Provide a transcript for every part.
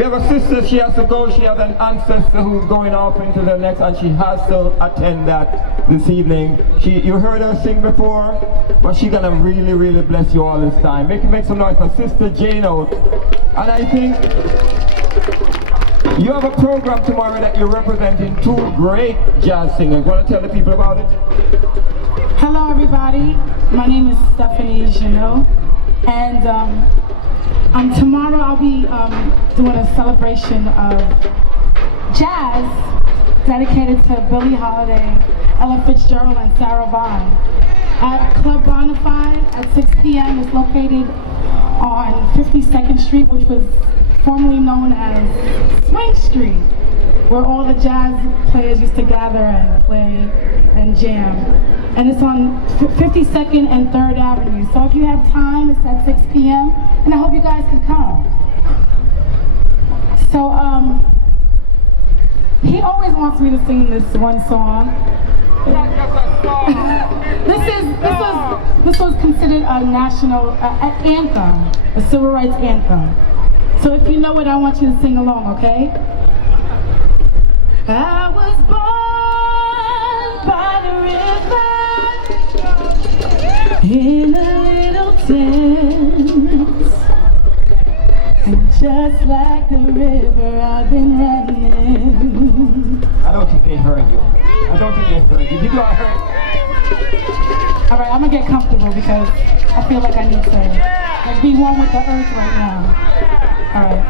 We have a sister, she has to go, she has an ancestor who's going off into the next, and she has to attend that this evening. You heard her sing before, but she's gonna really, really bless you all this time. Make some noise for Sister Jane out. And I think you have a program tomorrow that you're representing two great jazz singers. Want to tell the people about it? Hello everybody, my name is Stephanie Janot, and tomorrow I'll be doing a celebration of jazz dedicated to Billie Holiday, Ella Fitzgerald, and Sarah Vaughan at Club Bonafide at 6 p.m. It's located on 52nd Street, which was formerly known as Swing Street, where all the jazz players used to gather and play and jam. And it's on 52nd and 3rd Avenue. So if you have time, it's at 6 p.m. and I hope you guys can come. So he always wants me to sing this one song. This was considered a national anthem, a civil rights anthem. So if you know it, I want you to sing along, okay? I was born by the river in a little tent, and just like the river I've been running. I don't think they heard you. I don't think they heard you. Did you know I heard? Alright, I'm gonna get comfortable because I feel like I need to be one with the earth right now. Alright.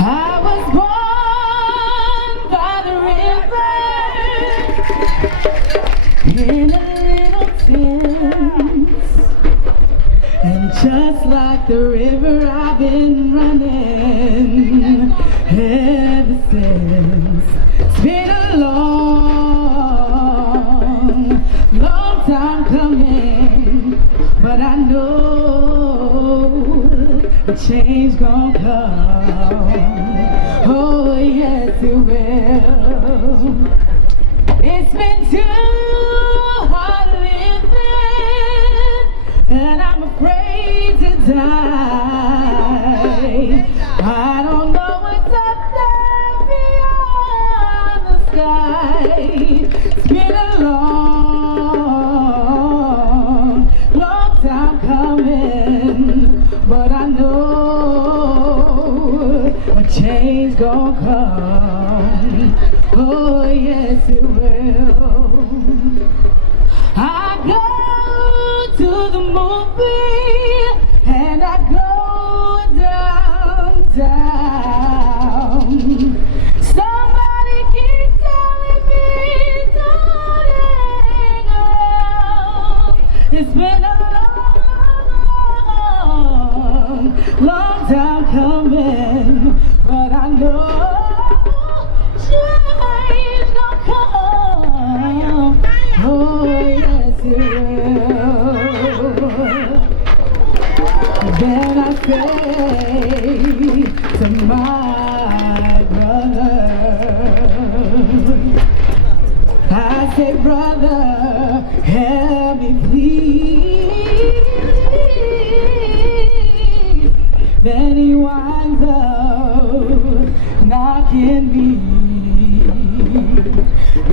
I was born by the river in a little tent, and just like the river I've been running ever since. It's been a long time coming, but I know a change gon' come. Oh yes it will. It's been too hard living, and I'm afraid to die. I don't know what's up there beyond the sky. It's been a long time coming, but I know a change gon' come. Oh yes it will. I go to the movie and I go downtown. Somebody keep telling me don't hang around. It's been a long time coming, but I know change gon' come. Oh yes it will. Then I say to my brother, I say, brother, help me please. Then he winds up knocking me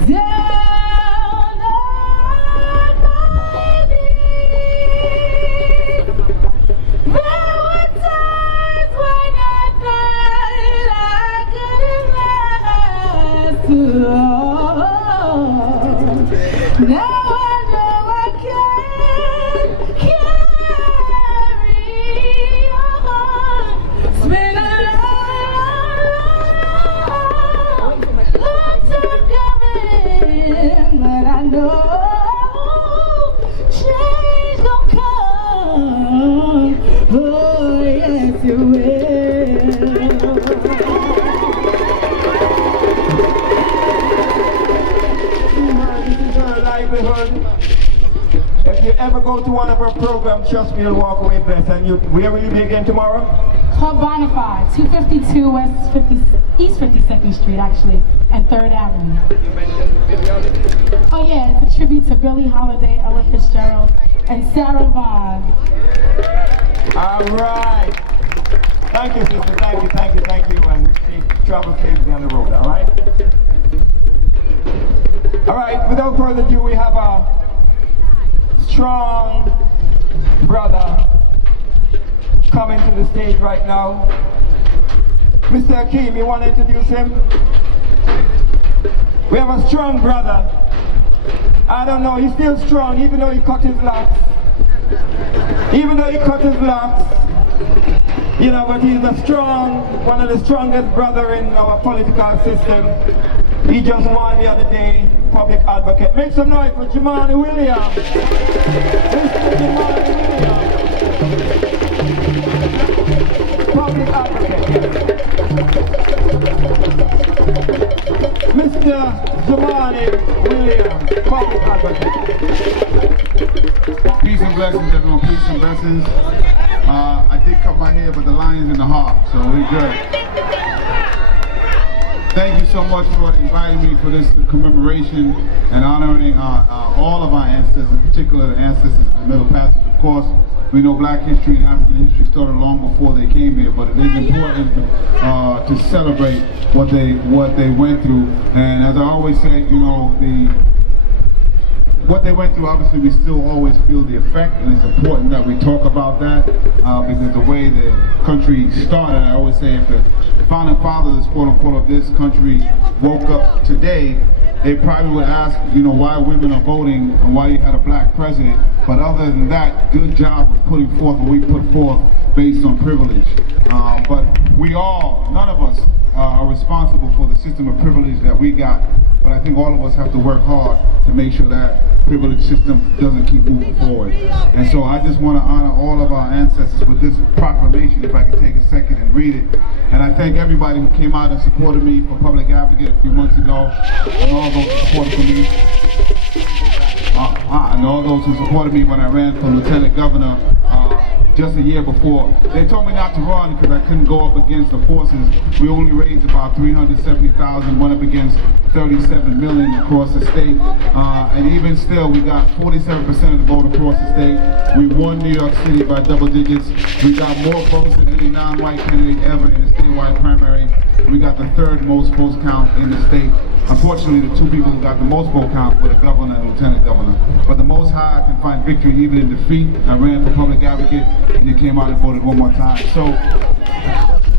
down on my knees. There were times when I thought I couldn't last too long. Now I know I can carry on. It's been a long time coming, but I know change gon' come. Oh yes it will. This is her livelihood. If you ever go to one of her programs, trust me, you'll walk away blessed. And where will you be again tomorrow? Club Bonafide, 252 East 52nd Street actually, and 3rd Avenue. You mentioned Billie Holiday. Oh yeah, it's a tribute to Billie Holiday, Ella Fitzgerald, and Sarah Vaughan. All right. Thank you, sister. Thank you, thank you, thank you. And safe, travel safely on the road, all right? All right, without further ado, we have a strong brother coming to the stage right now. Mr. Akeem, you want to introduce him? We have a strong brother. I don't know, he's still strong even though he cut his locks. Even though he cut his locks. You know, but he's a strong, one of the strongest brother in our political system. He just won the other day, public advocate. Make some noise for Jumaane Williams. Mr. Jumaane Williams. Public advocate, Mr. Jumaane Williams, public advocate. Peace and blessings, everyone. Peace and blessings. I did cut my hair, but the lion's in the heart, so we're good. Thank you so much for inviting me for this commemoration and honoring all of our ancestors, in particular the ancestors in the Middle Passage. Of course, we know Black history and African history started long before they came here, but it is important to celebrate what they went through. And as I always say, you know, what they went through, obviously we still always feel the effect, and it's important that we talk about that because the way the country started, I always say if the founding fathers, quote unquote, of this country woke up today, they probably would ask, you know, why women are voting and why you had a black president. But other than that, good job of putting forth what we put forth based on privilege. But we all, none of us are responsible for the system of privilege that we got. But I think all of us have to work hard to make sure that privilege system doesn't keep moving forward. And so I just want to honor all of our ancestors with this proclamation, if I can take a second and read it. And I thank everybody who came out and supported me for Public Advocate a few months ago, and all those who supported me. And all those who supported me when I ran for Lieutenant Governor just a year before. They told me not to run because I couldn't go up against the forces. We only raised about 370,000, went up against 37 million across the state. And even still, we got 47% of the vote across the state. We won New York City by double digits. We got more votes than any non-white candidate ever in a statewide primary. We got the third most votes count in the state. Unfortunately, the two people who got the most vote count were the governor and lieutenant governor. But the most high I can find victory even in defeat. I ran for public advocate and he came out and voted one more time. So,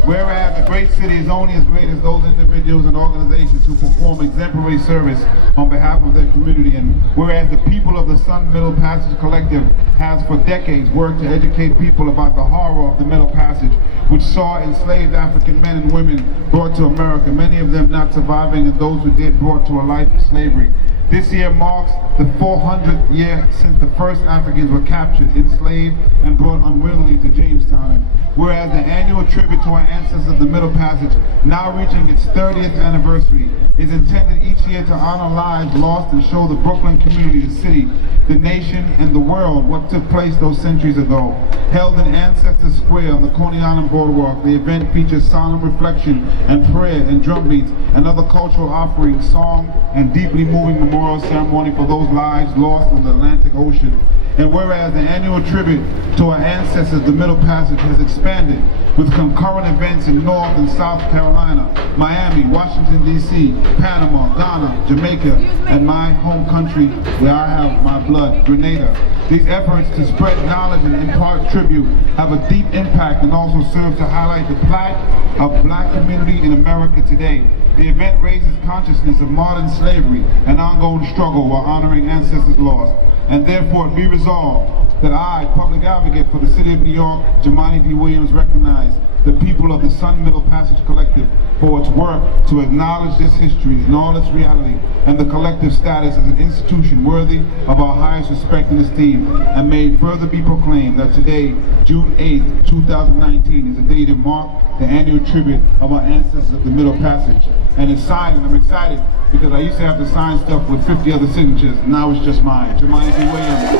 whereas a great city is only as great as those individuals and organizations who perform exemplary service on behalf of their community, and whereas the people of the Sun Middle Passage Collective has for decades worked to educate people about the horror of the Middle Passage, which saw enslaved African men and women brought to America, many of them not surviving, and those who did brought to a life of slavery. This year marks the 400th year since the first Africans were captured, enslaved, and brought unwillingly to Jamestown. Whereas the annual tribute to our ancestors of the Middle Passage, now reaching its 30th anniversary, is intended each year to honor lives lost and show the Brooklyn community, the city, the nation, and the world what took place those centuries ago. Held in Ancestor Square on the Coney Island Boardwalk, the event features solemn reflection and prayer and drum beats and other cultural offerings, song, and deeply moving memorial ceremony for those lives lost on the Atlantic Ocean. And whereas the annual tribute to our ancestors, the Middle Passage, has expanded with concurrent events in North and South Carolina, Miami, Washington, D.C., Panama, Ghana, Jamaica, and my home country where I have my blood, Grenada. These efforts to spread knowledge and impart tribute have a deep impact and also serve to highlight the plight of Black community in America today. The event raises consciousness of modern slavery and ongoing struggle while honoring ancestors lost. And therefore it be resolved that I, Public Advocate for the City of New York, Jumaane D. Williams, recognize the people of the Sun Middle Passage Collective for its work to acknowledge this history in all its reality and the collective status as an institution worthy of our highest respect and esteem, and may further be proclaimed that today, June 8th, 2019, is a day to mark the annual tribute of our ancestors of the Middle Passage. And it's signed, and I'm excited because I used to have to sign stuff with 50 other signatures. Now it's just mine. Jumaane D. Williams.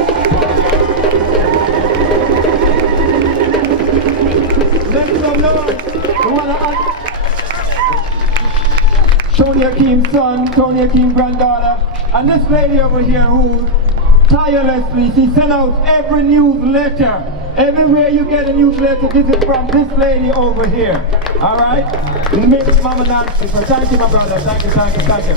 Make some noise. We want to Tony Akeem's son, Tony Akeem's granddaughter, and this lady over here who tirelessly, she sent out every newsletter Everywhere you get a new place to visit from, this lady over here. All right? Miss Mama Nancy. So thank you, my brother. Thank you, thank you, thank you.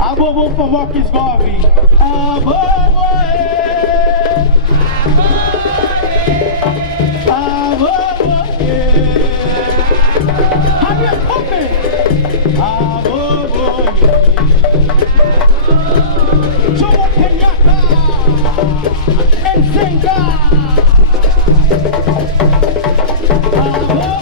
Abobo for Marcus Garvey. Abobo, Abobo, have you coming? Abobo, Jomo Kenyatta, Nzenga. Abobo,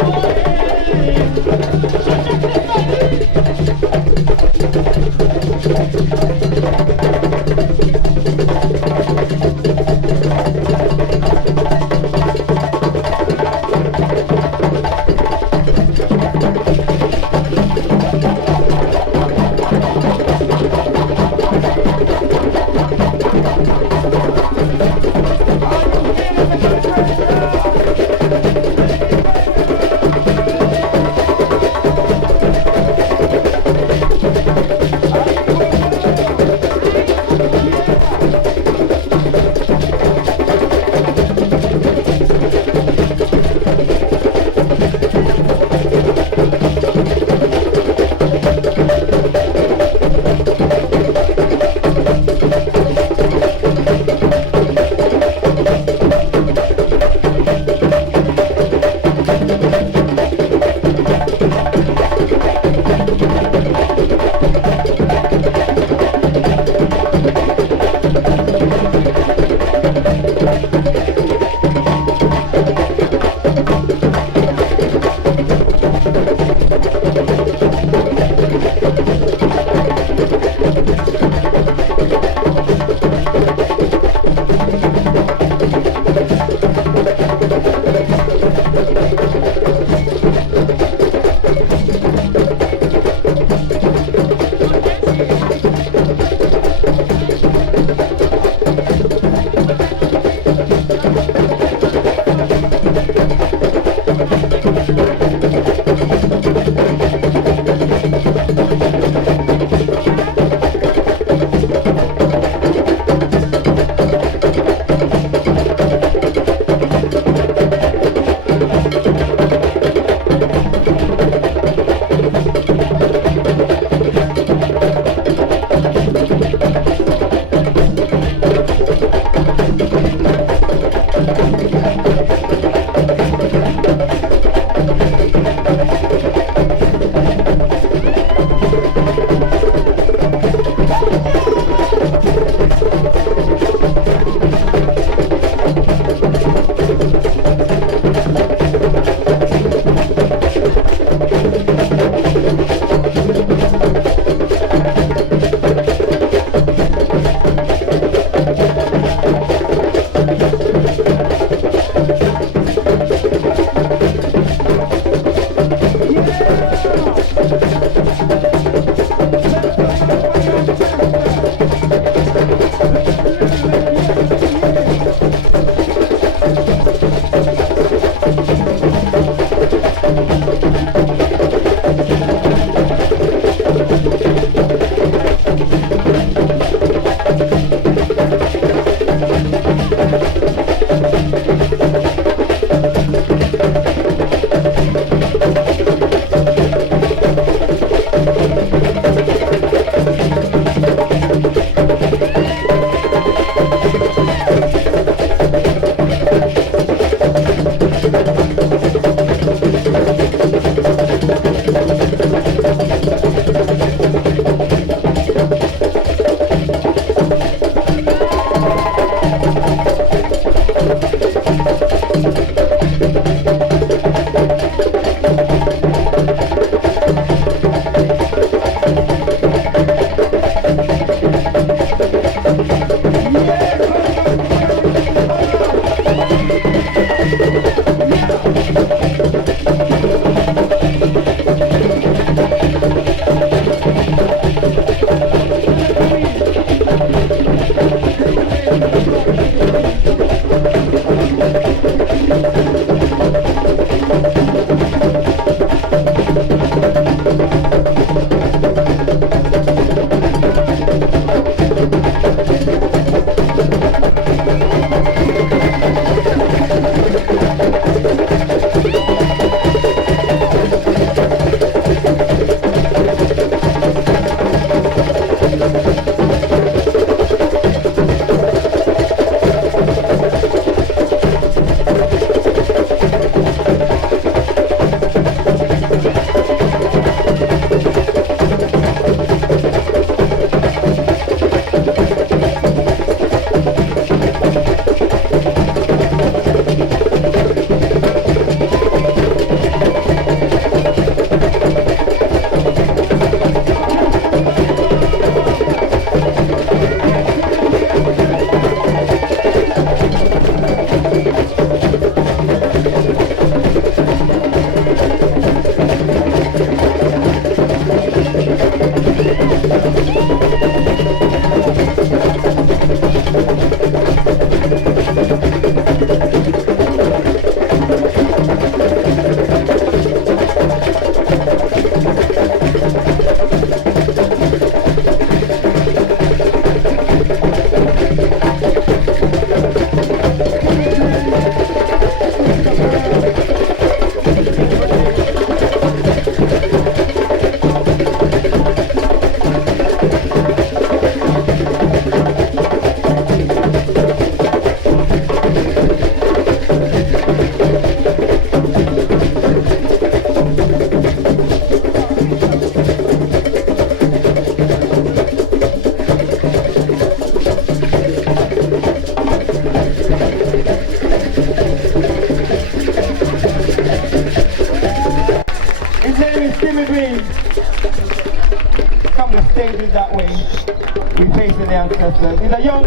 ancestors. He's a young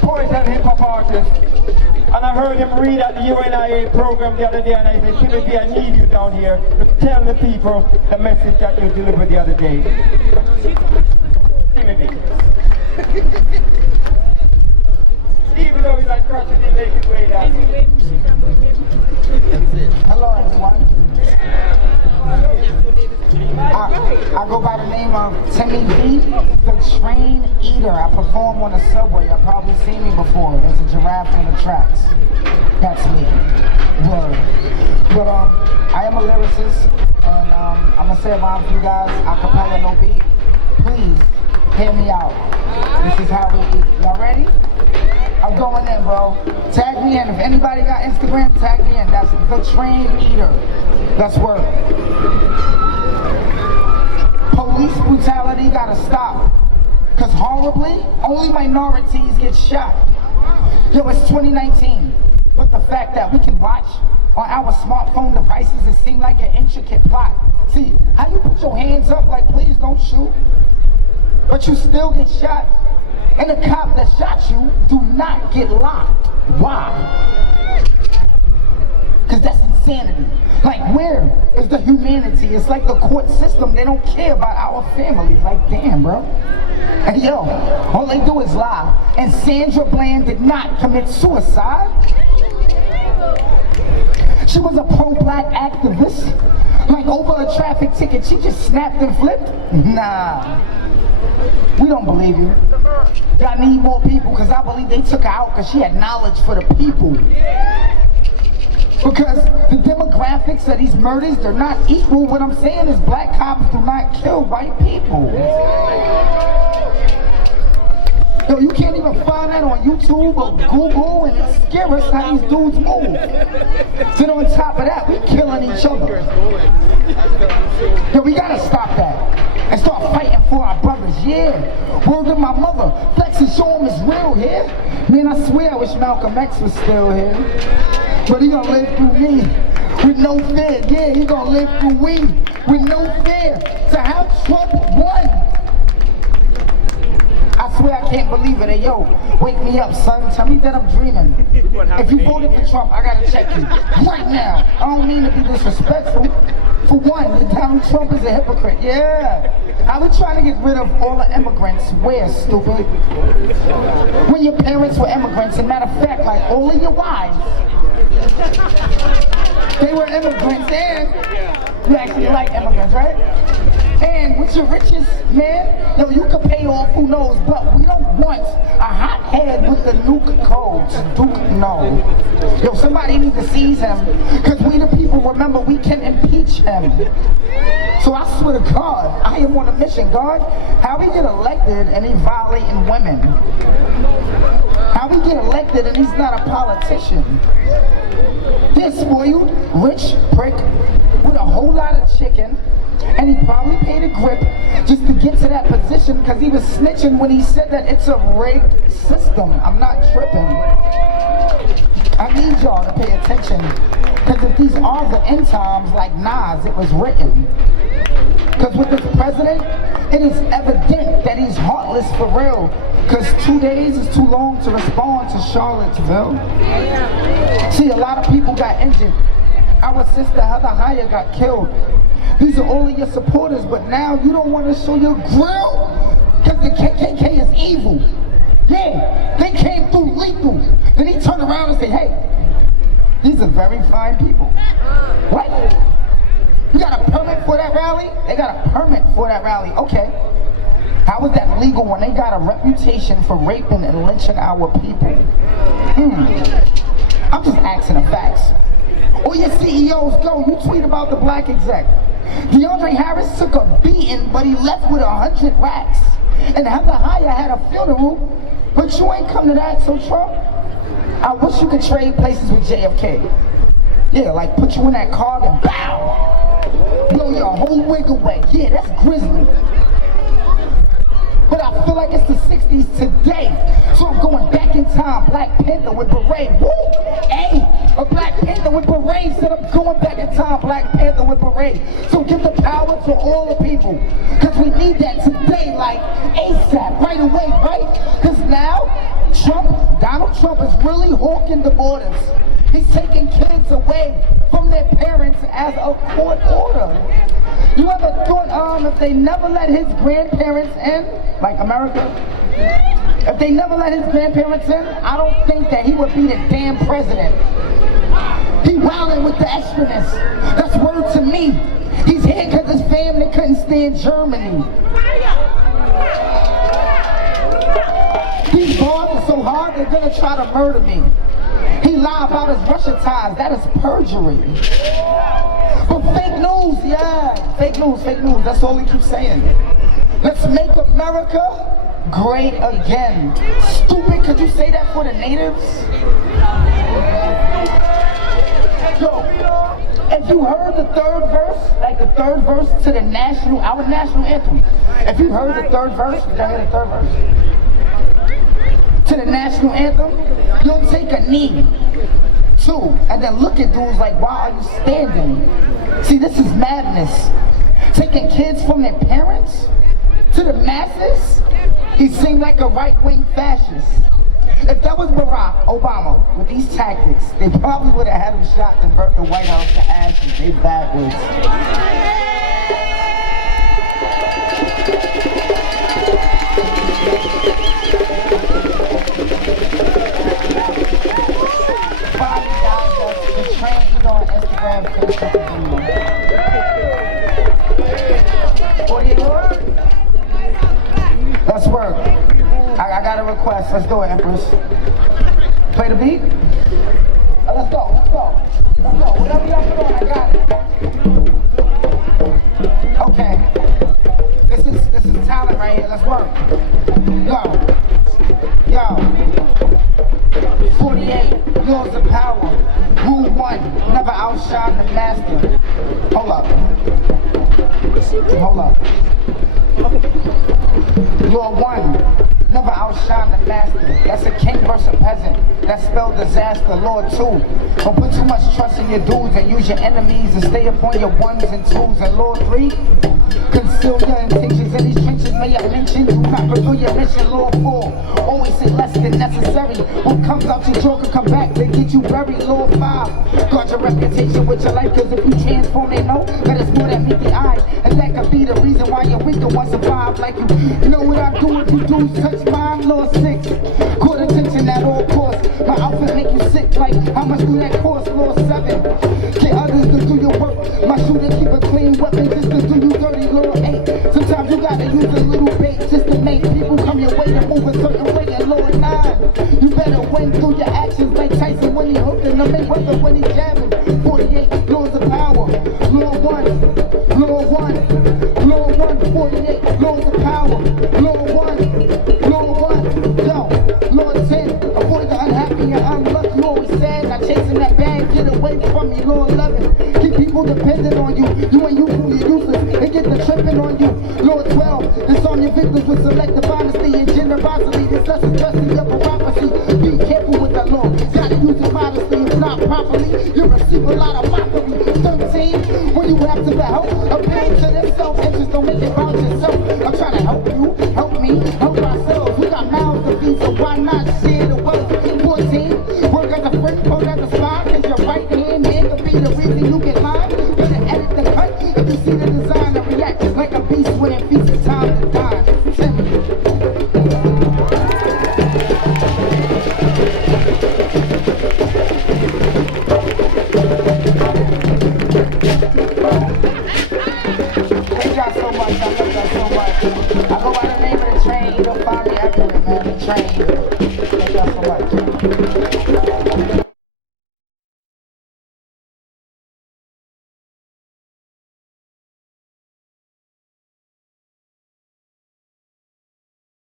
poet and hip hop artist. And I heard him read at the UNIA program the other day, and I said, Timothy, I need you down here to tell the people the message that you delivered the other day. Timothy. Even though he's like crushing, he make his way down. Hello, everyone. I go by the name of Timmy B, the Train Eater. I perform on the subway. You've probably seen me before. There's a giraffe on the tracks. That's me. Word. But I am a lyricist, and I'm gonna say a rhyme for you guys. Acapella, no beat. Please hear me out. This is how we eat. Y'all ready? I'm going in, bro. Tag me in. If anybody got Instagram, tag me in. That's the Train Eater. That's word. Police brutality gotta stop. Cause horribly, only minorities get shot. Yo, it's 2019. But the fact that we can watch on our smartphone devices, it seems like an intricate plot. See, how you put your hands up like please don't shoot, but you still get shot? And the cop that shot you do not get locked. Why? Cause that's insanity. Like, where is the humanity? It's like the court system, they don't care about our families. Like, damn, bro. And yo, all they do is lie. And Sandra Bland did not commit suicide. She was a pro-black activist. Like, over a traffic ticket, she just snapped and flipped. Nah. We don't believe you. I need more people, because I believe they took her out because she had knowledge for the people. Because the demographics of these murders, they're not equal. What I'm saying is black cops do not kill white people. Yo, you can't even find that on YouTube or Google, and it scares us how these dudes move. Then on top of that, we killing each other. Yo, we gotta stop that and start fighting for our brothers, yeah. Word to my mother, flex and show 'em it's real here. Man, I swear I wish Malcolm X was still here. But he gonna live through me with no fear, yeah, he gonna live through we with no fear. So how Trump won? I swear I can't believe it. Hey, yo, wake me up, son. Tell me that I'm dreaming. If you voted for Trump, I gotta check you right now. I don't mean to be disrespectful. For one, Donald Trump is a hypocrite. Yeah. I was trying to get rid of all the immigrants. Where, stupid? When your parents were immigrants, and matter of fact, like all of your wives, they were immigrants, and you actually like immigrants, right? And with your richest man, yo, you can pay off who knows, but we don't want a hothead with the nuke codes. Duke, no. Yo, somebody needs to seize him, because we the people, remember, we can impeach him. So I swear to God, I am on a mission. God, how we get elected and he violating women? How we get elected and he's not a politician? This spoiled, rich prick with a whole lot of chicken, and he probably paid a grip just to get to that position because he was snitching when he said that it's a rigged system. I'm not tripping. I need y'all to pay attention, because if these are the end times, like Nas, it was written. Because with this president, it is evident that he's heartless for real, because 2 days is too long to respond to Charlottesville. See, a lot of people got injured. Our sister Heather Heyer got killed. These are all of your supporters, but now you don't want to show your grill because the KKK is evil. Yeah, they came through lethal. Then he turned around and said, hey, these are very fine people. What? You got a permit for that rally? They got a permit for that rally. Okay. How is that legal when they got a reputation for raping and lynching our people? I'm just asking the facts. All your CEOs go, you tweet about the black exec. DeAndre Harris took a beating, but he left with 100 racks. And Heather Heyer had a funeral, but you ain't come to that, so Trump, I wish you could trade places with JFK. Yeah, like put you in that car and bow, blow your whole wig away. Yeah, that's grisly. But I feel like it's the 60s today, so I'm going back in time. Black Panther with beret, woo, hey, A Black Panther with berets said I'm going back in time. Black Panther with berets. So give the power to all the people. Because we need that today, like ASAP, right away, right? Because now, Donald Trump is really hawking the borders. He's taking kids away from their parents as a court order. You ever thought if they never let his grandparents in, like America, if they never let his grandparents in, I don't think that he would be the damn president. He wilding with the extraness. That's word to me. He's here because his family couldn't stand Germany. These bars are so hard, they're gonna try to murder me. He lied about his Russia ties. That is perjury. But fake news, yeah. Fake news. That's all he keeps saying. Let's make America great again. Stupid, could you say that for the natives? Yo, if you heard the third verse, like the third verse to the our national anthem. If you heard the third verse, did I hear the third verse? To the national anthem, you'll take a knee, too, and then look at dudes like, why are you standing? See, this is madness. Taking kids from their parents to the masses, he seemed like a right-wing fascist. If that was Barack Obama with these tactics, they probably would have had him shot and burnt the White House to ashes. They backwards. Bobby Downs, the train, on Instagram, Facebook, and let's work. I got a request. Let's do it, Empress. Play the beat? Let's go. Whatever y'all put on, I got it. Okay. This is talent right here. Let's work. Yo. 48, laws of power. Rule 1, never outshine the master. Hold up. Law 1, never outshine the master. That's a king versus a peasant. That spelled disaster. Law 2, don't put too much trust in your dudes and use your enemies and stay up on your 1s and 2s. And law 3, conceal your intentions in these trenches. May I mention, do not reveal your mission. Law 4, always say less than necessary. What comes out your jaw can come back, they get you buried. Law 5, guard your reputation with your life, cause if you transform, they know that it's more than meet the eye. And that could be the reason why you're weak and won't survive like you. You know what I do if you do touch mine? Law 6, court attention at all costs. My outfit make you sick, like how much do that cost? Law 7, get others to do your work. My shooter keep a clean weapon just to do you dirty. Law 8, sometimes you gotta use a little bait just to make people come your way to move a certain way. And law 9, you better win through your actions like Tyson when he hooked and the Mayweather when he jamming. 48, laws of power. Law 1, 48, laws of power. Law 1, yo. Law 10, avoid the unhappy and unlucky. Always sad, not chasing that bag, get away from me. Law 11, keep people dependent on you. You ain't useful, you're useless, and get the tripping on you. Law 12, disarm your victims with selective honesty and generosity. This lesson especially up